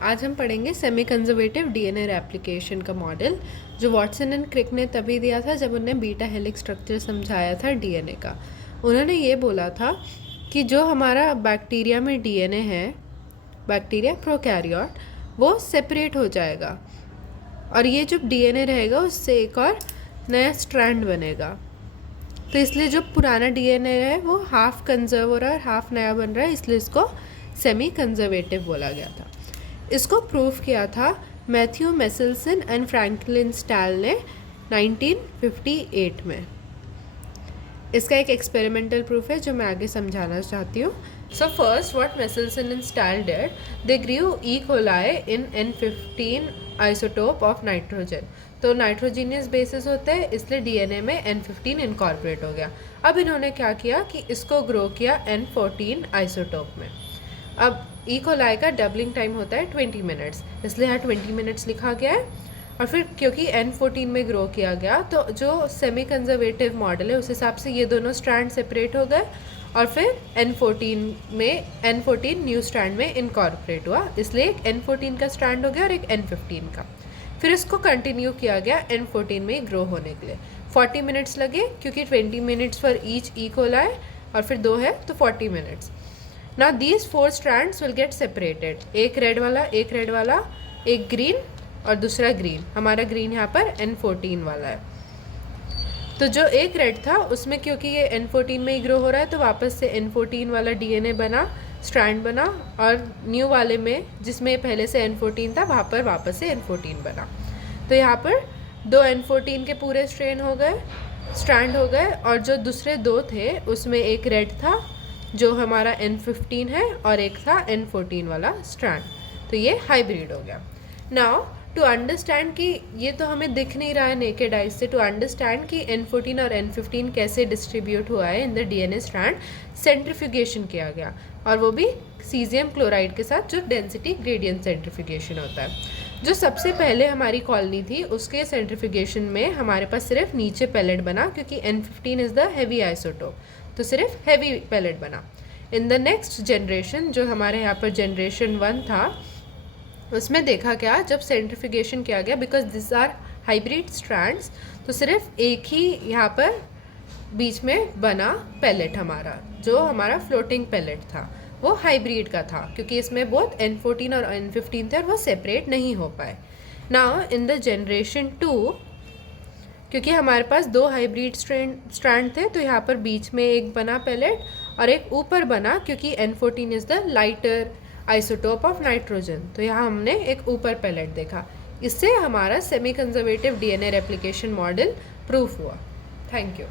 आज हम पढ़ेंगे सेमी कंजर्वेटिव डीएनए रेप्लिकेशन का मॉडल, जो वॉटसन एंड क्रिक ने तभी दिया था जब उन्होंने बीटा हेलिक्स स्ट्रक्चर समझाया था डीएनए का। उन्होंने ये बोला था कि जो हमारा बैक्टीरिया में डीएनए है, बैक्टीरिया प्रोकैरियोट, वो सेपरेट हो जाएगा और ये जो डीएनए रहेगा उससे एक और नया स्ट्रैंड बनेगा। तो इसलिए जो पुराना डीएनए है वो हाफ कंजर्व हो रहा है और हाफ नया बन रहा है, इसलिए इसको सेमी कंजर्वेटिव बोला गया था। इसको प्रूव किया था Matthew Meselson and Franklin style ने 1958 में। इसका एक एक्सपेरिमेंटल प्रूफ है जो मैं आगे समझाना चाहती हूँ। So first what Meselson and Stahl did, they grew E coli in N15 isotope of nitrogen. तो नाइट्रोजीनियस बेसिस होता है, इसलिए डीएनए में N15 इनकॉर्पोरेट हो गया। अब इन्होंने क्या किया कि इसको ग्रो किया N14 आइसोटोप में। अब ई कोलाई का डबलिंग टाइम होता है 20 मिनट्स, इसलिए यहाँ 20 मिनट्स लिखा गया है। और फिर क्योंकि N14 में ग्रो किया गया तो जो सेमी कंजर्वेटिव मॉडल है उस हिसाब से ये दोनों स्ट्रैंड सेपरेट हो गए और फिर N14 न्यू स्ट्रैंड में इनकॉर्पोरेट हुआ, इसलिए एक N14 का स्ट्रैंड हो गया और एक N15 का। फिर इसको कंटिन्यू किया गया N14 में ग्रो होने के लिए। 40 मिनट्स लगे क्योंकि 20 minutes for each E coli और फिर 2 है तो 40 minutes. Now these 4 strands will get separated, एक रेड वाला, एक ग्रीन और दूसरा ग्रीन। हमारा ग्रीन यहाँ पर N14 वाला है। तो जो एक रेड था उसमें क्योंकि ये N14 में ही ग्रो हो रहा है तो वापस से N14 वाला डीएनए बना, स्ट्रैंड बना, और न्यू वाले में जिसमें पहले से N14 था वहाँ पर वापस से N14 बना। तो यहाँ पर 2 N14 के पूरे स्ट्रैंड हो गए और जो दूसरे 2 थे उसमें एक रेड था जो हमारा N15 है और एक था N14 वाला स्ट्रैंड, तो ये हाइब्रिड हो गया। नाउ टू अंडरस्टैंड कि ये तो हमें दिख नहीं रहा है नेकेड आइज से, टू अंडरस्टैंड कि N14 और N15 कैसे डिस्ट्रीब्यूट हुआ है in the DNA strand, centrifugation किया गया, और वो भी सीजियम क्लोराइड के साथ, जो डेंसिटी ग्रेडियंट सेंट्रीफ्यूगेशन होता है। जो सबसे पहले हमारी कॉलोनी थी उसके सेंट्रीफ्यूगेशन में हमारे पास सिर्फ नीचे पैलेट बना क्योंकि N15 is the heavy isotope, तो सिर्फ हैवी पैलेट बना। इन द नेक्स्ट जनरेशन, जो हमारे यहाँ पर जनरेशन 1 था, उसमें देखा क्या, जब सेंट्रीफ्यूगेशन किया गया, because this are hybrid strands, तो सिर्फ एक ही यहाँ पर बीच में बना पैलेट हमारा, जो हमारा फ्लोटिंग पैलेट था वो हाइब्रिड का था क्योंकि इसमें बोथ N14 और N15 थे और वो सेपरेट नहीं हो पाए। नाउ इन द जनरेशन 2, क्योंकि हमारे पास 2 हाइब्रिड स्ट्रैंड थे तो यहाँ पर बीच में एक बना पैलेट और एक ऊपर बना क्योंकि N14 is the lighter isotope of nitrogen, तो यहाँ हमने एक ऊपर पैलेट देखा। इससे हमारा semi conservative DNA replication model proof हुआ। Thank you.